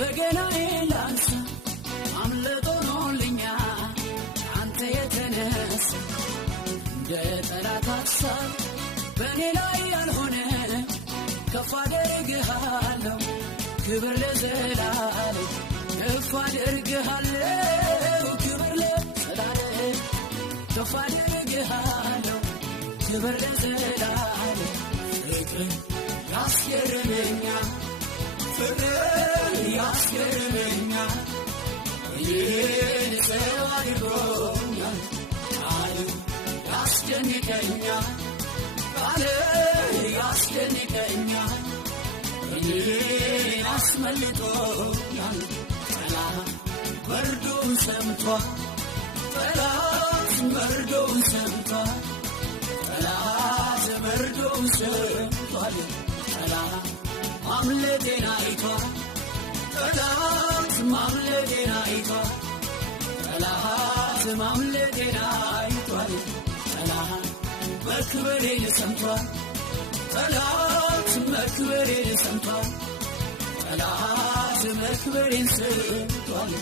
በገናዬ ላንሳ አምልጦልኛል አንተ የተነሳ እንደ ጠላት ሐሳብ በእኔ ላይ ያልሆነ ከፍ አደርግሃለሁ ክብር ለዘላለም ከፍ አደርግሃለሁ ክብር ለዘላለም ከፍ አደርግሃለሁ ክብር ለዘላለም ፍቅር ያስገርመኛል ፍቅር ያስገርመኛል ይህን ሰው አድርጎኛል ቃልህ ያስደንቀኛል ቃልህ ያስደንቀኛል እኔን አስመልጦኛል ጠላት መርዶውን ሰምቷል ጠላት መርዶውን ሰምቷል ጠላት መርዶውን ሰምቷል ጠላት ማምለጤን አይቷል ጠላት ማምለጤን አይቷል ጠላት ማምለጤን አይቷል ጠላት መክበሬን ሰምቷል ጠላት መክበሬን ሰምቷል ጠላት መክበሬን ሰምቷል